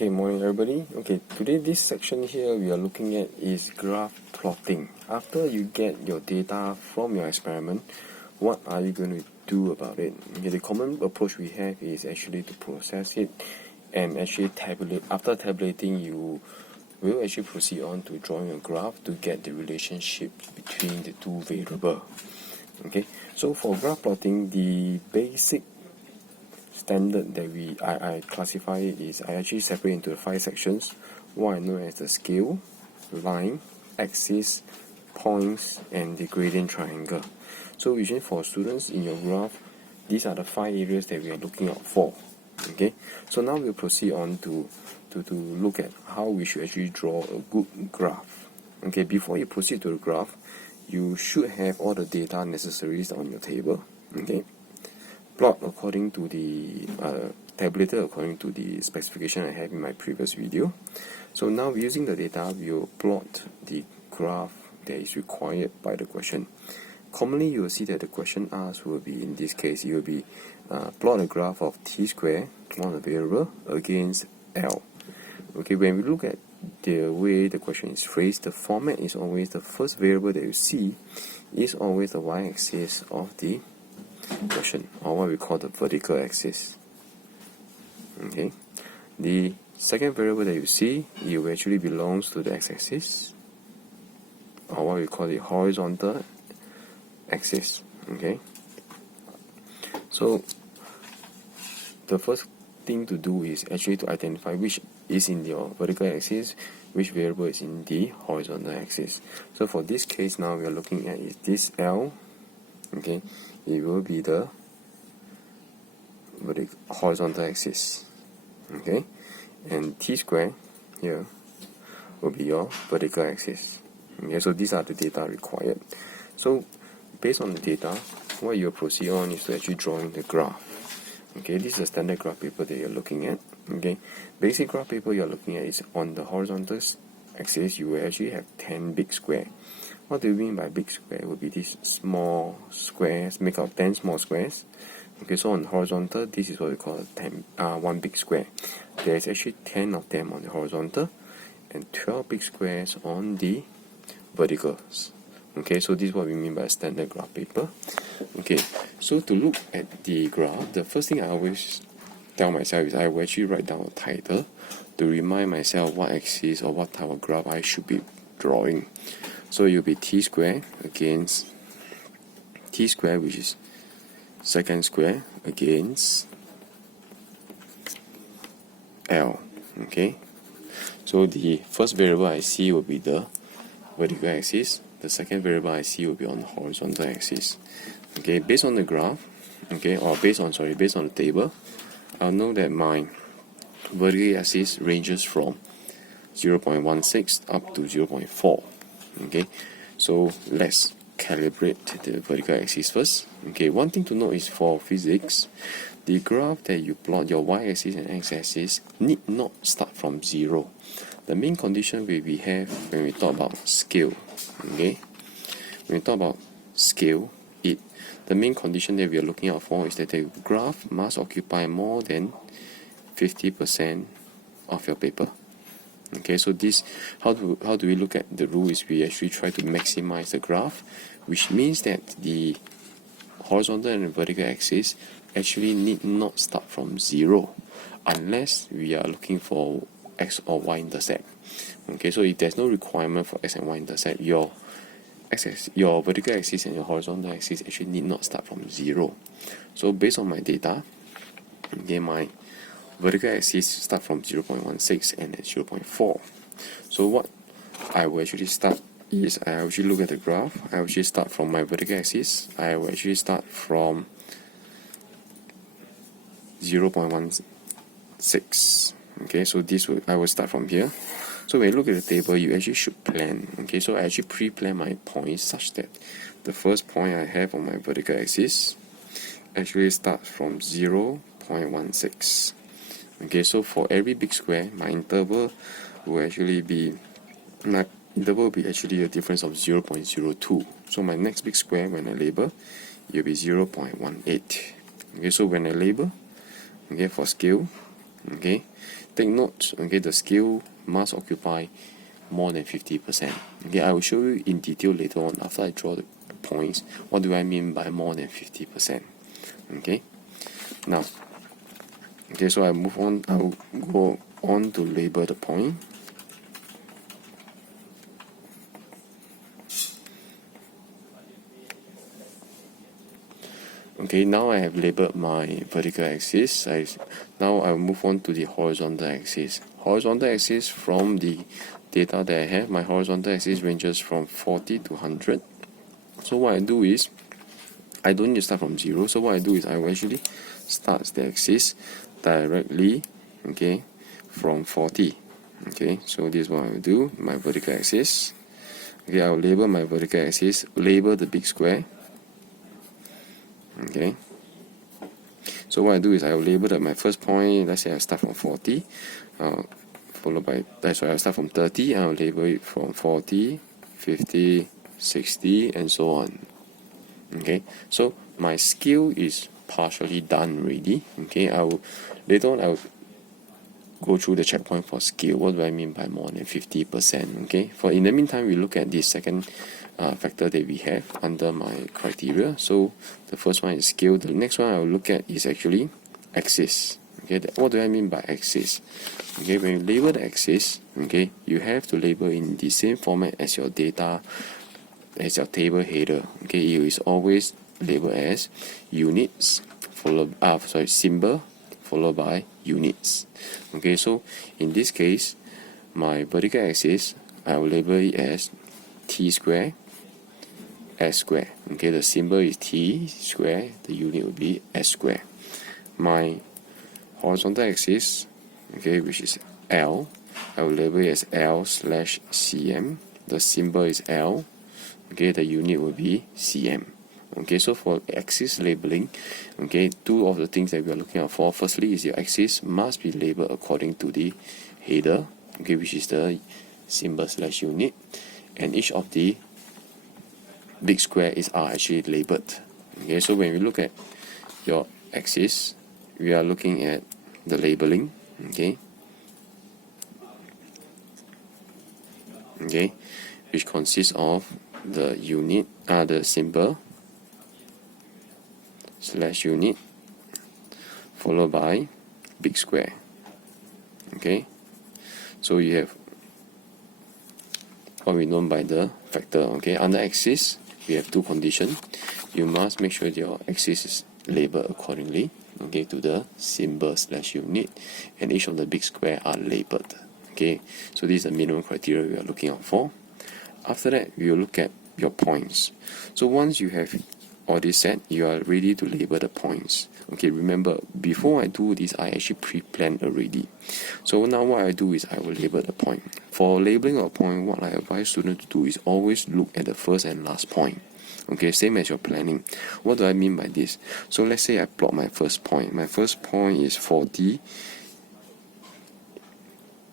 Okay, morning everybody. Okay, today this section here we are looking at is graph plotting. After you get your data from your experiment, what are you going to do about it? Okay, the common approach we have is actually to process it and actually tabulate. After tabulating, you will actually proceed on to drawing a graph to get the relationship between the two variables. Okay, so for graph plotting, the basic standard that I classify it is I actually separate into 5 sections, what I know as the scale, line, axis, points, and the gradient triangle. So usually for students in your graph, these are the 5 areas that we are looking out for. Okay, so now we'll proceed on to look at how we should actually draw a good graph. Okay, before you proceed to the graph, you should have all the data necessaries on your table. Okay, plot according to the tabulated according to the specification I have in my previous video. So now using the data, we'll plot the graph that is required by the question. Commonly you will see that the question asked will be, in this case, it will be plot a graph of t square, one of the variable, against L. Okay, when we look at the way the question is phrased, the format is always the first variable that you see is always the y-axis of the question, or what we call the vertical axis. Okay, the second variable that you see, it will actually belongs to the x-axis, or what we call the horizontal axis. Okay, so the first thing to do is actually to identify which is in your vertical axis, which variable is in the horizontal axis. So for this case now we are looking at is this L. Okay, it will be the horizontal axis. Okay, and t square here will be your vertical axis. Okay, so these are the data required. So based on the data, what you'll proceed on is to actually drawing the graph. Okay, this is a standard graph paper that you're looking at. Okay, basic graph paper you're looking at is on the horizontal axis, you will actually have 10 big square. What do you mean by big square? It will be these small squares, make up 10 small squares. Okay, so on horizontal, this is what we call one big square. There is actually 10 of them on the horizontal and 12 big squares on the verticals. Okay, so this is what we mean by a standard graph paper. Okay, so to look at the graph, the first thing I always tell myself is I will actually write down a title to remind myself what axis or what type of graph I should be drawing. So it will be t square against t square, which is second square, against L. Okay, so the first variable I see will be the vertical axis. The second variable I see will be on the horizontal axis. Okay, based on the graph, okay, or based on the table, I'll know that my vertical axis ranges from 0.16 up to 0.4. Okay, so let's calibrate the vertical axis first. Okay, one thing to note is for physics, the graph that you plot, your y-axis and x-axis, need not start from 0. The main condition we have when we talk about scale. Okay, when we talk about scale, the main condition that we are looking out for is that the graph must occupy more than 50% of your paper. Okay, so this, how do we look at the rule is we actually try to maximize the graph, which means that the horizontal and the vertical axis actually need not start from 0 unless we are looking for x or y intercept. Okay, so if there's no requirement for x and y intercept, your vertical axis and your horizontal axis actually need not start from 0. So based on my data, okay, my vertical axis start from 0.16 and at 0.4. So what I will actually start is I actually look at the graph. I will actually start from my vertical axis. I will actually start from 0.16. Okay, so I will start from here. So when you look at the table, you actually should plan. Okay, so I actually pre-plan my points such that the first point I have on my vertical axis actually starts from 0.16. Okay, so for every big square, my interval will actually be actually a difference of 0.02. So my next big square, when I label, it will be 0.18. Okay, so when I label, okay, for scale, okay, take note, okay, the scale must occupy more than 50%. Okay, I will show you in detail later on after I draw the points. What do I mean by more than 50%? Okay, now, okay, so I move on. I will go on to label the point. Okay, now I have labeled my vertical axis. Now I will move on to the horizontal axis. Horizontal axis, from the data that I have, my horizontal axis ranges from 40 to 100. So what I do is, I don't need to start from 0. So what I do is I will actually start the axis directly, okay, from 40. Okay, so this is what I will do, my vertical axis. Okay, I will label my vertical axis, label the big square. Okay, so what I do is I will label that my first point, let's say I start from 40, followed by, I'll start from 30, and I'll label it from 40, 50, 60, and so on. Okay, so my scale is partially done already. Okay, later on I will go through the checkpoint for scale. What do I mean by more than 50%? Okay, for in the meantime, we look at the second factor that we have under my criteria. So the first one is scale. The next one I will look at is actually axis. Okay, what do I mean by axis? Okay, when you label the axis, okay, you have to label in the same format as your data, as your table header. Okay, it is always labeled as units symbol followed by units. Okay, so in this case, my vertical axis, I will label it as t square s square. Okay, the symbol is t square, the unit will be s square. My horizontal axis, okay, which is L, I will label it as L/cm. The symbol is L. Okay, the unit will be cm. Okay, so for axis labeling, okay, two of the things that we are looking out for. Firstly is your axis must be labeled according to the header, okay, which is the symbol/unit, and each of the big square are actually labeled. Okay, so when we look at your axis, we are looking at the labeling. Okay, which consists of the unit, the symbol /unit followed by big square. Okay, so you have what we know by the factor. Okay, under axis we have two conditions. You must make sure your axis is labeled accordingly, okay, to the symbol /unit, and each of the big square are labeled. Okay, so this is the minimum criteria we are looking out for. After that, we will look at your points. So once you have all this set, you are ready to label the points. Okay, remember, before I do this, I actually pre-planned already. So now what I do is I will label the point. For labeling a point, what I advise students to do is always look at the first and last point. Okay, same as your planning. What do I mean by this? So let's say I plot my first point. My first point is 40.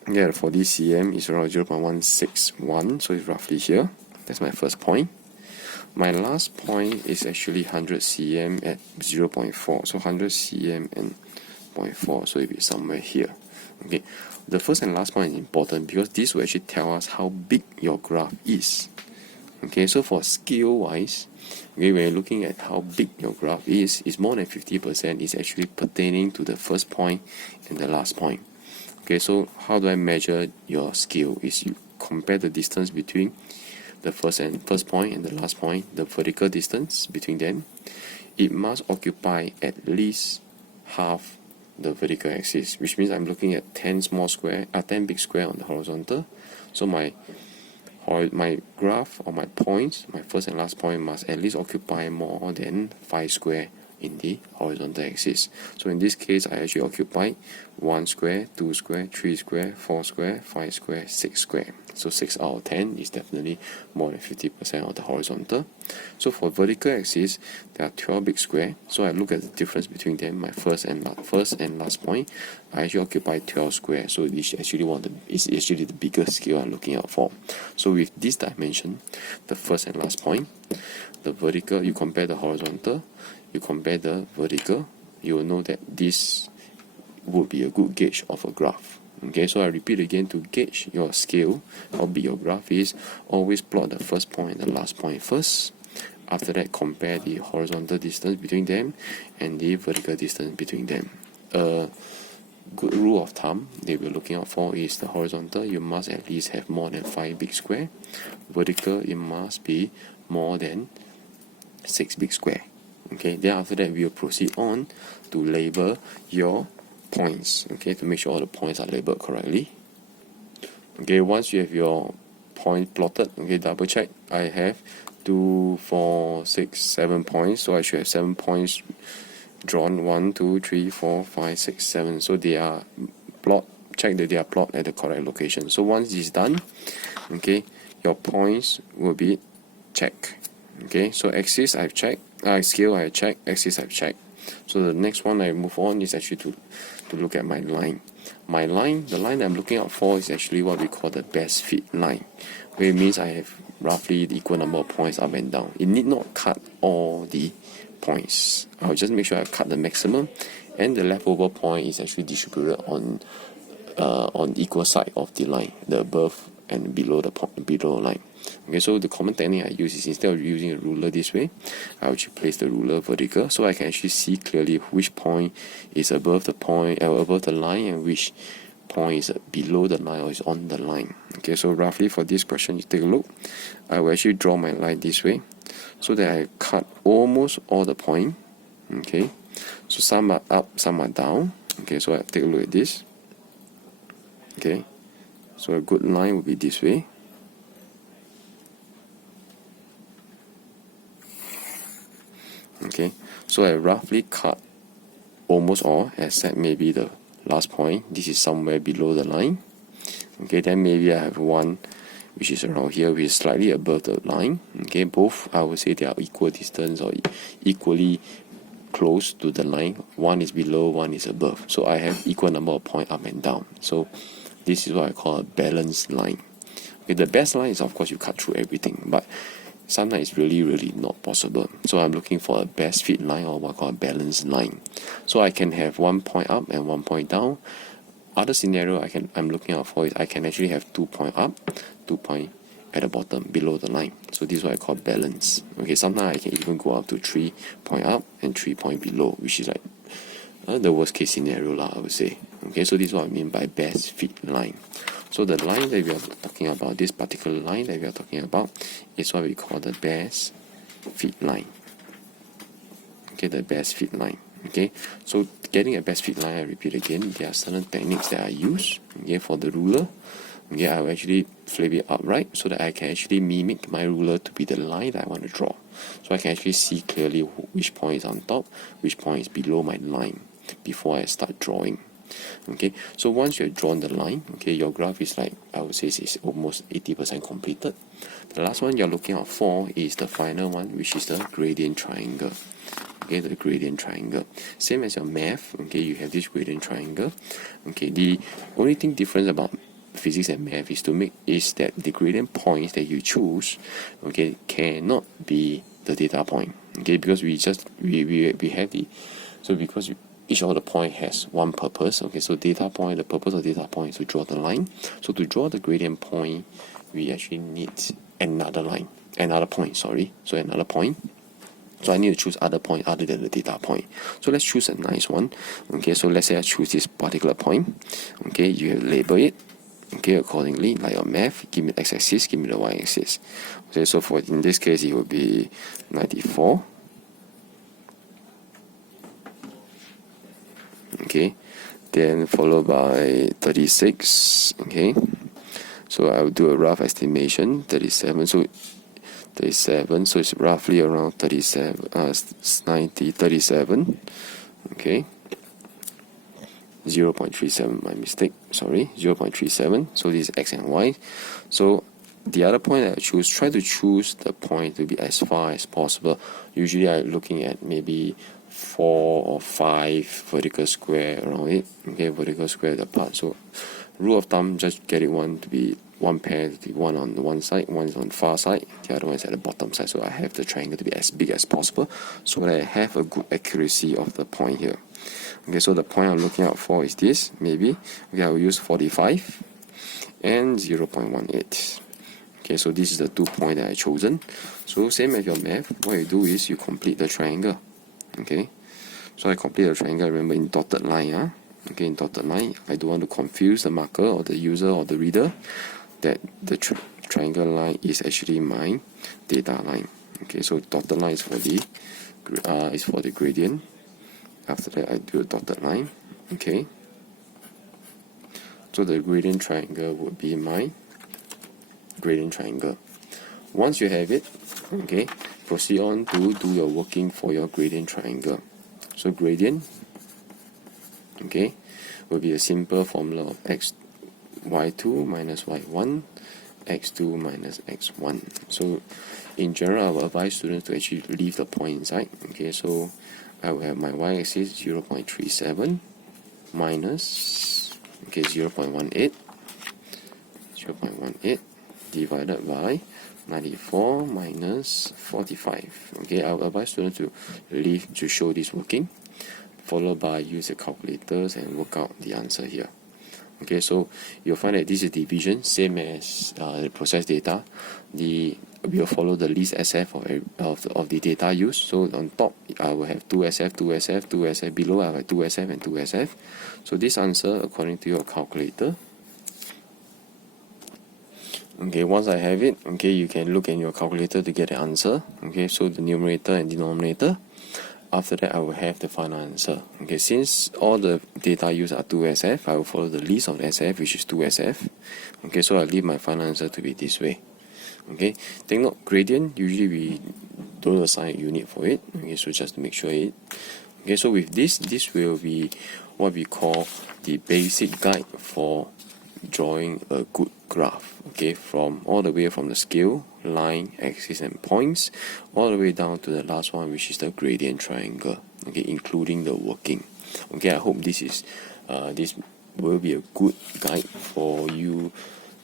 Yeah, 40 cm is around 0.161, so it's roughly here. That's my first point. My last point is actually 100 cm at 0.4, so 100 cm and 0.4, so it will be somewhere here. Okay, the first and last point is important because this will actually tell us how big your graph is. Okay, so for scale wise, okay, when you're looking at how big your graph is more than 50% is actually pertaining to the first point and the last point. Okay, so how do I measure your scale? Is you compare the distance between the first point and the last point, the vertical distance between them. It must occupy at least half the vertical axis, which means I'm looking at 10 big square on the horizontal. So my graph or my points, my first and last point must at least occupy more than 5 square in the horizontal axis. So in this case, I actually occupied 1 square, 2 square, 3 square, 4 square, 5 square, 6 square. So 6 out of 10 is definitely more than 50% of the horizontal. So for vertical axis, there are 12 big square. So I look at the difference between them. My first and last point, I actually occupy 12 square. So it's actually the biggest scale I'm looking out for. So with this dimension, the first and last point, the vertical, you compare the horizontal, you compare the vertical, you will know that this would be a good gauge of a graph. Okay, so I repeat again, to gauge your scale, how big your graph is, always plot the first point and the last point first. After that, compare the horizontal distance between them and the vertical distance between them. A good rule of thumb that we're looking out for is the horizontal, you must at least have more than 5 big square. Vertical, it must be more than 6 big square. Okay, then after that, we will proceed on to label your points, okay, to make sure all the points are labeled correctly. Okay, once you have your point plotted, okay, double check. I have 2, 4, 6, 7 points, so I should have 7 points drawn. 1, 2, 3, 4, 5, 6, 7. So they are check that they are plotted at the correct location. So once this is done, okay, your points will be checked. Okay, so axis I've checked, scale I checked, axis I've checked. So the next one I move on is actually to look at my line. My line, the line I'm looking out for is actually what we call the best fit line, where it means I have roughly the equal number of points up and down. It need not cut all the points. I'll just make sure I cut the maximum, and the leftover point is actually distributed on equal side of the line, the above and below the below line. Okay, so the common technique I use is, instead of using a ruler this way, I actually place the ruler vertical, so I can actually see clearly which point is above the point, above the line, and which point is below the line or is on the line. Okay, so roughly for this question, you take a look. I will actually draw my line this way, so that I cut almost all the point. Okay, so some are up, some are down. Okay, so I take a look at this. Okay, so a good line would be this way. Okay, so I roughly cut almost all except maybe the last point. This is somewhere below the line. Okay, then maybe I have one which is around here, which is slightly above the line. Okay, both I would say they are equal distance or equally close to the line. One is below, one is above. So I have equal number of points up and down. So this is what I call a balanced line. Okay, the best line is, of course, you cut through everything, but sometimes it's really not possible. So I'm looking for a best fit line, or what I call a balanced line. So I can have 1 point up and 1 point down. Other scenario I'm looking out for is I can actually have 2 point up, 2 point at the bottom below the line. So this is what I call balance. Okay, sometimes I can even go up to 3 point up and 3 point below, which is like the worst case scenario I would say. Okay, so this is what I mean by best fit line. So the line that we are talking about, this particular line that we are talking about, is what we call the best fit line. Okay, the best fit line. Okay, so getting a best fit line, I repeat again, there are certain techniques that I use. Okay, for the ruler, okay, I will actually flip it upright so that I can actually mimic my ruler to be the line that I want to draw. So I can actually see clearly which point is on top, which point is below my line before I start drawing. Okay, so once you have drawn the line, okay, your graph is like, I would say, is almost 80% completed. The last one you're looking out for is the final one, which is the gradient triangle. Okay, the gradient triangle. Same as your math, okay, you have this gradient triangle. Okay, the only thing different about physics and math is that the gradient points that you choose, okay, cannot be the data point. Okay, because we have the, so because each of the point has one purpose. Okay, so data point, the purpose of data point is to draw the line. So to draw the gradient point, we actually need another point. So another point. So I need to choose other point other than the data point. So let's choose a nice one. Okay, so let's say I choose this particular point. Okay, you label it, okay, accordingly, like your math. Give me the x-axis, give me the y-axis. Okay, so for in this case it will be 94. Okay, then followed by 36. Okay, so I will do a rough estimation. 37. So 37. So it's roughly around 37. 37. Okay. 0.37. My mistake. Sorry. 0.37. So this is x and y. So the other point that I try to choose the point to be as far as possible. Usually I'm looking at maybe 4 or 5 vertical square around it. Okay, vertical square apart. So rule of thumb, just get it one to be one pair to be one on the one side, one is on the far side, the other one is at the bottom side. So I have the triangle to be as big as possible so that I have a good accuracy of the point here. Okay, so the point I'm looking out for is this, maybe. Okay, I will use 45 and 0.18. Okay, so this is the 2 points that I chosen. So same as your math, what you do is you complete the triangle. Okay, so I complete the triangle, remember in dotted line. Okay, in dotted line, I don't want to confuse the marker or the user or the reader that the triangle line is actually my data line. Okay, so dotted line is for the gradient. After that, I do a dotted line. Okay, so the gradient triangle would be my gradient triangle. Once you have it, okay, proceed on to do your working for your gradient triangle. So gradient, okay, will be a simple formula of y2 minus y1, x2 minus x1. So in general, I will advise students to actually leave the point inside. Okay, so I will have my y-axis 0.37 minus 0.18 divided by 94 minus 45. Okay, I will advise students to leave to show this working, followed by use the calculators and work out the answer here. Okay, so you'll find that this is division, same as the process data. We will follow the least SF of the data used. So on top, I will have 2SF, 2SF, 2SF. Below, I have 2SF and 2SF. So this answer, according to your calculator. Okay, once I have it, okay, you can look in your calculator to get the answer. Okay, so the numerator and denominator. After that, I will have the final answer. Okay, since all the data used are 2SF, I will follow the least of SF, which is 2SF. Okay, so I leave my final answer to be this way. Okay, take note, gradient, usually we don't assign a unit for it. Okay, so just to make sure it. Okay, so with this will be what we call the basic guide for drawing a good graph. Okay, from all the way from the scale, line, axis and points, all the way down to the last one, which is the gradient triangle. Okay, including the working. Okay, I hope this will be a good guide for you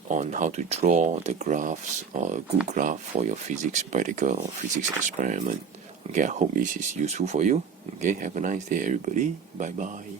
on how to draw the graphs or a good graph for your physics practical or physics experiment. Okay, I hope this is useful for you. Okay, have a nice day everybody. Bye bye.